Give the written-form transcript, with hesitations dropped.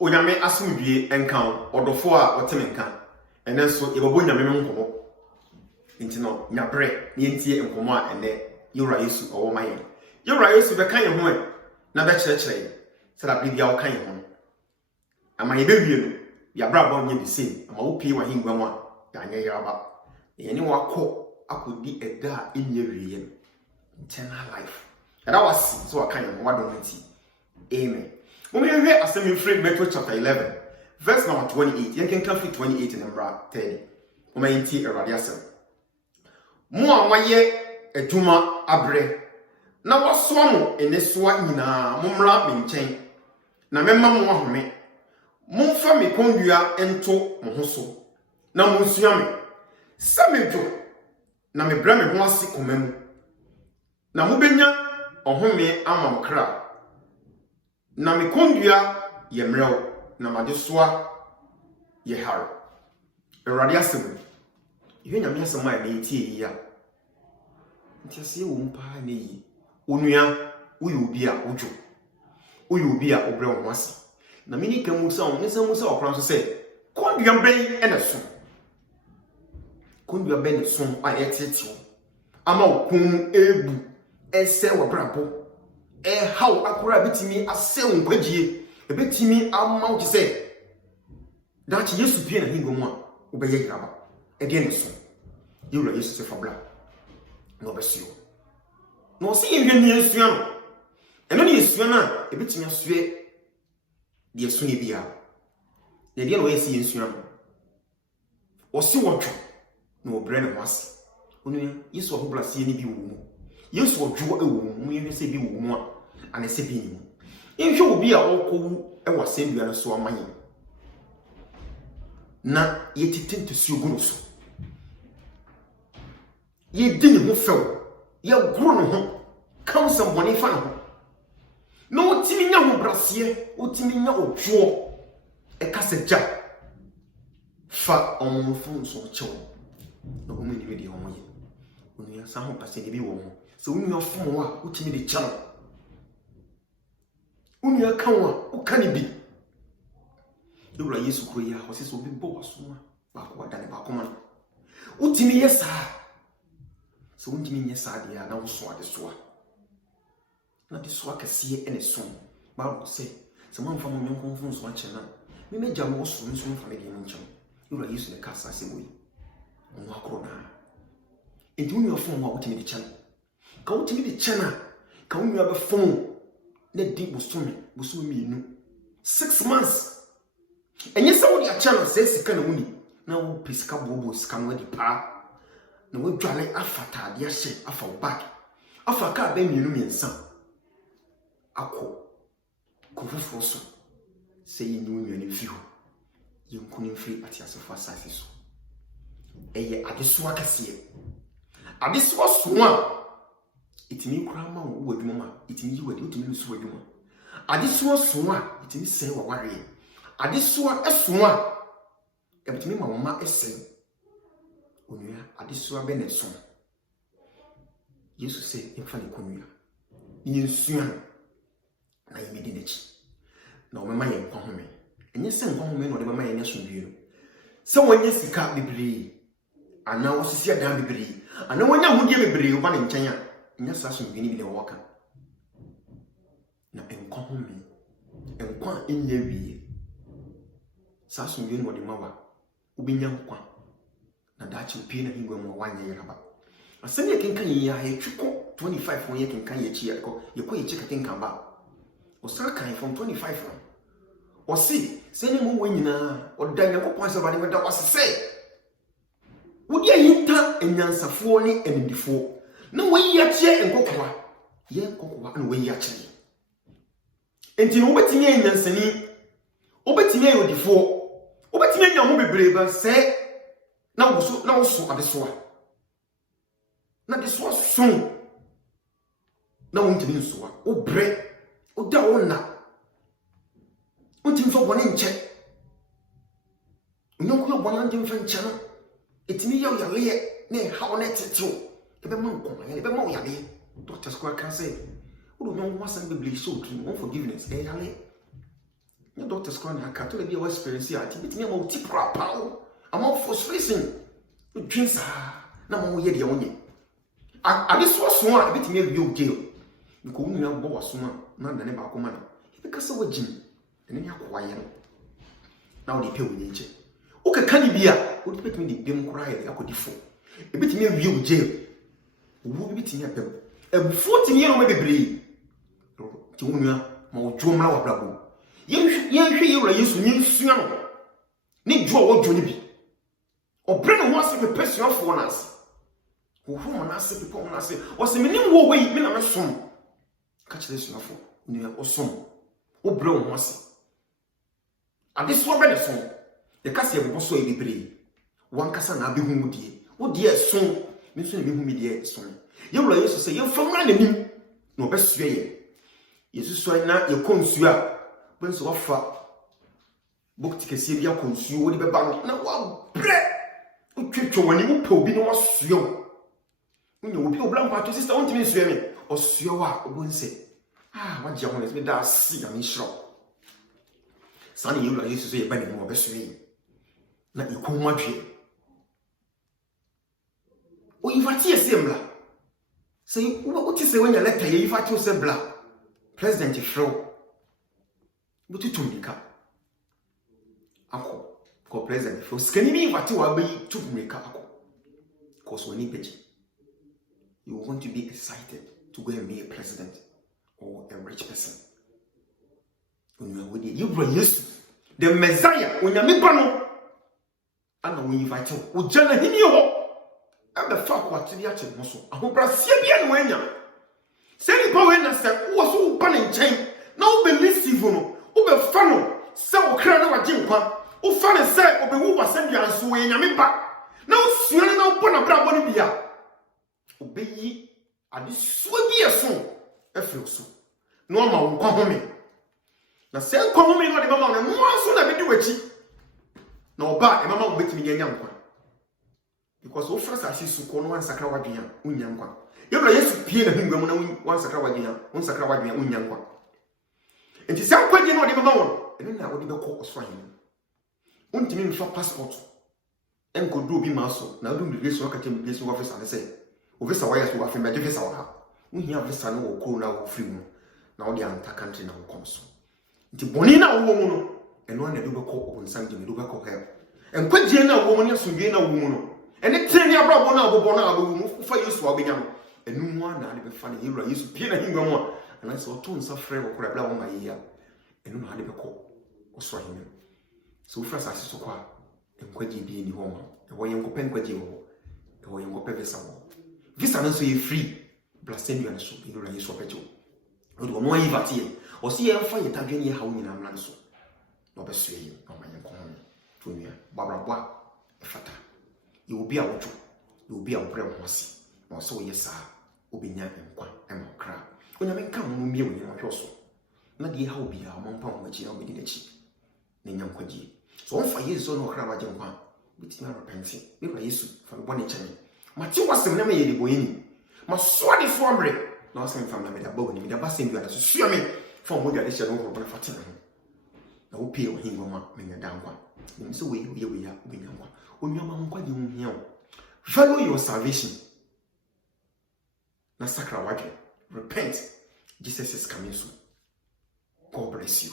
onyame asomdue enkan odofo a otemenka ene so yebabo nyame nkomo nti no nyabre ne entie nkomo a ene yura Yesu owo maye yura Yesu be kan ye ho e na be kyerɛkyerɛ sɛ da bibia wo kan ye ho ama ye bewie no ya bra ba onye the same ama wo pie wa hingwa mu a ya anya yaba ye ne wakɔ akodi ɛda a enye wiye eternal life ɛda wasi so wakan ye ho wadon nti amen. When we hear assembly free Matthew chapter 11, verse number 28, you can come 28 and number 30. When we see a radiation. Mo amaye eduma abre. Na waswamu eneswa ina mumra minchen. Na memma mo ahome. Momfa me kondua ento mo ho so. Na monsua me. Sa medwo. Na me bra me ho ase komam. Na mobenya ohome ama mo kra. Na me kondua ye mrew na madesoa ye haro erade asem ihe nyame asem a na etie yi a ntese wo mpa na yi onua wo ye obi a ojo wo ye obi a obre wo ase na me ni kan musa wo nsa musa okran so se kondua mbrɛn ena so kondua bɛ ne so a etetew ama wo kun ebu ese wo brabo how akura betimi ase nkwagie ebetimi amount say that Yesu pie na hingo mu a obeye yiraba again so yewura Yesu se fabla no besio no se yehwe ni Yesu no eno ni Yesu na ebetimi asue de Yesu ne bia na bia no Yesu Yesu no o se wodwo na obre ne wase onu Yesu ohobla se ni bi wo mu Yesu odwo ewo mu yehwe se bi wo mu a anese bi ni mu nhwe obi a okowu e wasendua no so amanye na yetitente su ogu so ye di ne ho few ye gro no ho kam some boni fa no no otimi nya ho brase otimi nya odwo e kaseja fa omufun so chew no o meni di homo ye onu ya sa ho pase de bi wo mo so unu afun wo a otimi de chano unu ya kanwa ukani bi yura Yesu ko ya ho se so bi bo waso ba ko da ne ba ko man utimi yesa so untimi nyesa de ya na wo so ade so na de so akase ene so ba se se man fa mo nyon fun so ache na me meja mo so nso fa me de nchen yura Yesu ne kasa se wo yi onu akoro na enti unu afun wo utimi de chan ka utimi de chana ka unu aba fun na di busumi minu 6 months enye se wo dia channel se sika na muni na wo pesika bobo sika no di pa na wo dwale afata de ahye afa wo back afa ka ba minu miensa akọ kofofo so se yi nu nyu ne view ye nkuni mfi ati asefo asase so eye adeso akase adeso so a itimi kura ma wo adwuma ma itimi yi wadi itimi nso adwuma adeso so a itimi sɛ wa ware adeso ɛso a ebitimi ma wo ma ɛsɛ onua adeso abɛ ne so Yesu sɛ emfa ne konua ni nsua na yimedi n'echi na o mema ye nkwa home enye sɛ nkwa home na o de mema ye nyaso wie no sɛ wonye sika bebree ana osisi adan bebree ana wonya hodie bebree wo ba ne nkyɛn a nya saso ngeni bi ne waka na enkwa home enkwa enye wie saso ngeni wo de mawa obinya nkwa na dachi opie na hingwa mu wanye yaba asɛm yɛ kenkan yi ya twiko 25 won yɛ kenkan yɛ chi yɛkɔ yɛ chi kenkan ba osaka kan from 25 o si sɛ ne mo wanyina oda Nyankopɔn sɛ ba ne meda wasese wodi ayinta enyansafo ne enidifo na wayi akyɛ enkokoa ye enkokoa na wayi akyɛ enti no obetimi enyansani obetimi ayodifo obetimi anya ho bebree ba sɛ na wo so adesoa na desoa so na wo ntimi nsoa obre oda wona untimi so bone nche nyonko yo bona ndem fa nche no etimi ye yale ne ha ona tetew ebe ma nkoma ye ebe ma o yale doctor square can say wo no wasan be so to unforgiveness yale Your doctor's calling her cat to be a experience here. It's me a multi-prop power. I'm all frustration. You drink, no more yet the only. I just was one, a bit me you jail. You call me a boss, not the neighbor commander. Because of a gym, and then you're quiet. Now they pay with nature. Okay, can you be a would put me the dim cry I could default. A bit me you jail. Who be in a pebble? A 40 year old baby. Junior, more drum lower bravo. You use new swim. Need draw what Johnny or bring wants to be person for us. Who on us, people on us, was the minimum way in a son. Catch this enough near or son. Oh, brown was. And this one better song. The Cassia was so a baby. One Cassan, I'll be whom dear. Oh, dear son, Miss Whom dear son. You used to say you're from running. No best way. Yes, so now you consume. When so offer book to see your consume would be bound. Now, wow, bread. You when you pull be no swim. When you will be a blank part to sister on to me swimming or swear, won't say. Ah, what you want is me that see I'm in shock. Sonny, you used to say a bending more best way. Not you come much here. Oh, if I see a similar. Say, what you say when you let her if I told say black? President is show. But you told me, Uncle, call president for scanning what you are being to make up. Because when you want to be excited to go and be a president or a rich person. When you are with you bring Jesus, the Messiah, when you are Mibano, and when you invite you, would Jana Hinio, and the fuck what to the actual muscle. I hope Brasibian when you say, Bowen said, was all banning chain, no belief even. Ube fano se okra na wagimpa o fano se obe wo wasem bia nso we nyame ba na osuane na obo na bra boni bia obeyi ade suo bi eso efre so no ma wo kwa home na se kwa home no de mama no nso na bidi wachi na oba e mama wo betimi nya nkwa because o frasa asisu ko no ansakra wadwea unya nkwa yebra yesu pie na hingwa mu na wansakra wadwea unsakra wadwea unya nkwa. And the same question no de mama and na wo de beko osfahin untimi mfa passport en ko do bi maso na do immigration wakati immigration officer na say o visa why so afi me de visa wa ha unhia visa no wo ko na wo free mu na wo de anta country na wo kom so nti boni na wo mu no eno na do beko onsan de do beko help en kwagie na wo mu ne asomdwe na wo mu no ene treni abrabo na abobo na abobo mu fa yesu wa benya no enu mu ana de be fa na yewura yesu pie na hingwa mu a and I saw two suffering or crab on my ear, and no had a call or swine. So, first I saw qua, and quaji be in the home, and why you go pen quaji, and why you go pay some. This are not so free, blasphemy and so you run your swapetio. But one more evati, or see a fire target how in a so. No best way, no my young to me, Barbara, a fata. You will be out, you will be our prayer mercy, or so yes, sir, Ubinya and Quan and crab. When I make come me in my house, not the how be our mom pound which you know me the cheap. Then kwaji. So on for years on no crab jump one, which never repenting. We were used for one each other. My two was the name of the boy. My sword is for me. No same from the bone with the basin you had to sue me from what I said over Fatima. No pay or him woman, mean a down one. So we are being one. When your mom quite you here. Follow your salvation. Na sacra water. Repent. Jesus is coming soon. God bless you.